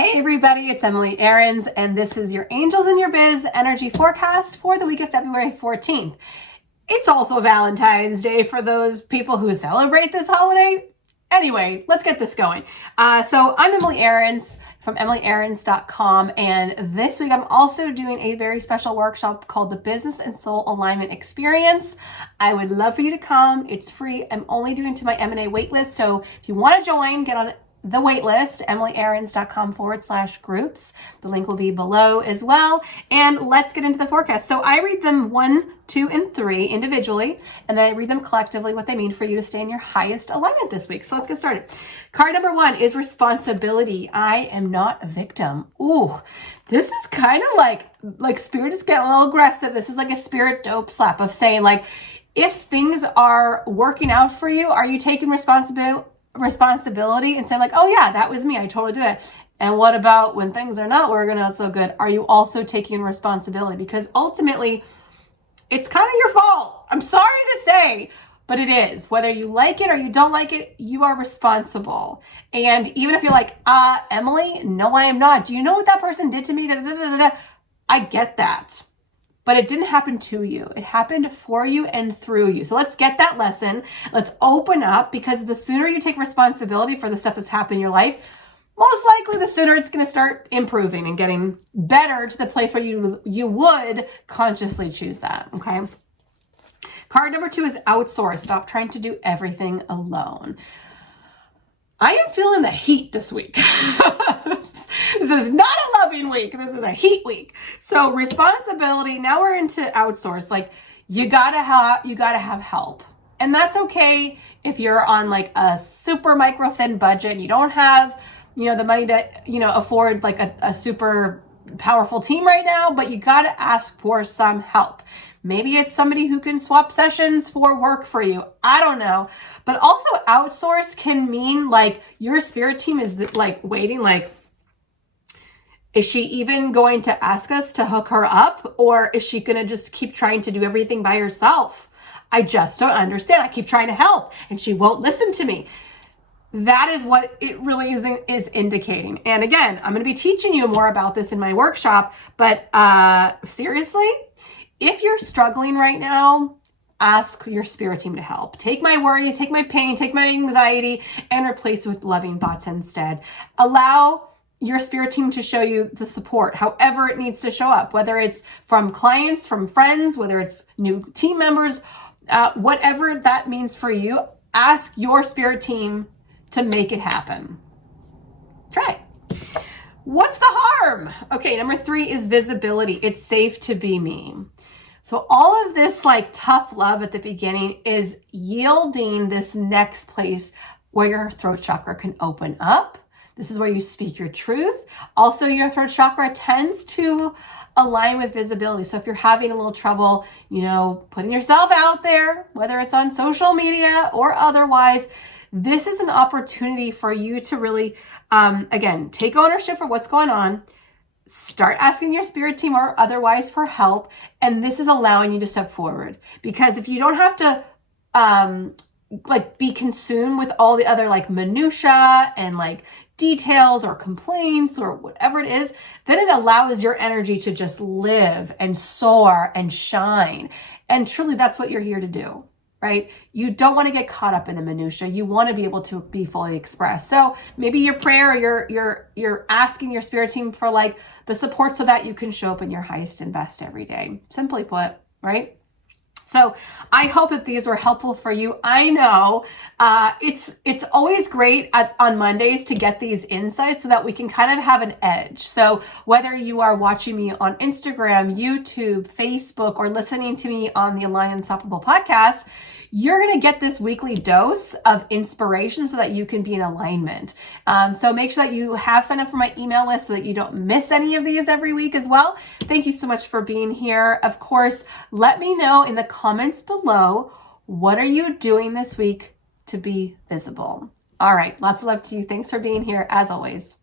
Hey everybody, it's Emily Aarons, and this is your Angels in Your Biz energy forecast for the week of February 14th. It's also Valentine's Day for those people who celebrate this holiday. Anyway, let's get this going. So I'm Emily Aarons from emilyaarons.com, and this week I'm also doing a very special workshop called the Business and Soul Alignment Experience. I would love for you to come. It's free. I'm only doing to my M&A waitlist, so if you want to join, get on the waitlist, emilyaarons.com/groups. The link will be below as well. And let's get into the forecast. So I read them 1, 2, and 3 individually, and then I read them collectively, what they mean for you to stay in your highest alignment this week. So let's get started. Card number 1 is responsibility. I am not a victim. Ooh, this is kind of like spirit is getting a little aggressive. This is like a spirit dope slap of saying, like, if things are working out for you, are you taking responsibility and saying, like, oh yeah, that was me, I totally did it? And what about when things are not working out so good? Are you also taking responsibility? Because ultimately it's kind of your fault. I'm sorry to say, but it is. Whether you like it or you don't like it, you are responsible. And even if you're like, Emily, no, I am not. Do you know what that person did to me? I get that. But it didn't happen to you. It happened for you and through you. So let's get that lesson. Let's open up, because the sooner you take responsibility for the stuff that's happened in your life, most likely the sooner it's going to start improving and getting better to the place where you would consciously choose that. Okay. Card number 2 is outsource. Stop trying to do everything alone. I am feeling the heat this week. This is not a loving week. This is a heat week. So responsibility, now we're into outsource. Like, you gotta have help. And that's okay if you're on like a super micro thin budget and you don't have, the money to, afford like a super powerful team right now, but you gotta ask for some help. Maybe it's somebody who can swap sessions for work for you. I don't know. But also outsource can mean like your spirit team is like waiting, like, is she even going to ask us to hook her up? Or is she going to just keep trying to do everything by herself? I just don't understand. I keep trying to help and she won't listen to me. That is what it really is indicating. And again, I'm going to be teaching you more about this in my workshop, but seriously, if you're struggling right now, ask your spirit team to help. Take my worries, take my pain, take my anxiety, and replace it with loving thoughts instead. Allow your spirit team to show you the support, however it needs to show up, whether it's from clients, from friends, whether it's new team members, whatever that means for you. Ask your spirit team to make it happen. Try. What's the harm? Okay, number 3 is visibility. It's safe to be me. So all of this like tough love at the beginning is yielding this next place where your throat chakra can open up. This is where you speak your truth. Also, your throat chakra tends to align with visibility. So if you're having a little trouble, putting yourself out there, whether it's on social media or otherwise, this is an opportunity for you to really, again, take ownership for what's going on. Start asking your spirit team or otherwise for help. And this is allowing you to step forward. Because if you don't have to be consumed with all the other like minutia and like details or complaints or whatever it is, then it allows your energy to just live and soar and shine. And truly, that's what you're here to do, right? You don't want to get caught up in the minutia. You want to be able to be fully expressed. So maybe your prayer, you're asking your spirit team for like the support so that you can show up in your highest and best every day. Simply put, right? So I hope that these were helpful for you. I know it's always great on Mondays to get these insights so that we can kind of have an edge. So whether you are watching me on Instagram, YouTube, Facebook, or listening to me on the Align Unstoppable podcast, you're going to get this weekly dose of inspiration so that you can be in alignment. So make sure that you have signed up for my email list so that you don't miss any of these every week as well. Thank you so much for being here. Of course, let me know in the comments below, what are you doing this week to be visible? All right. Lots of love to you. Thanks for being here as always.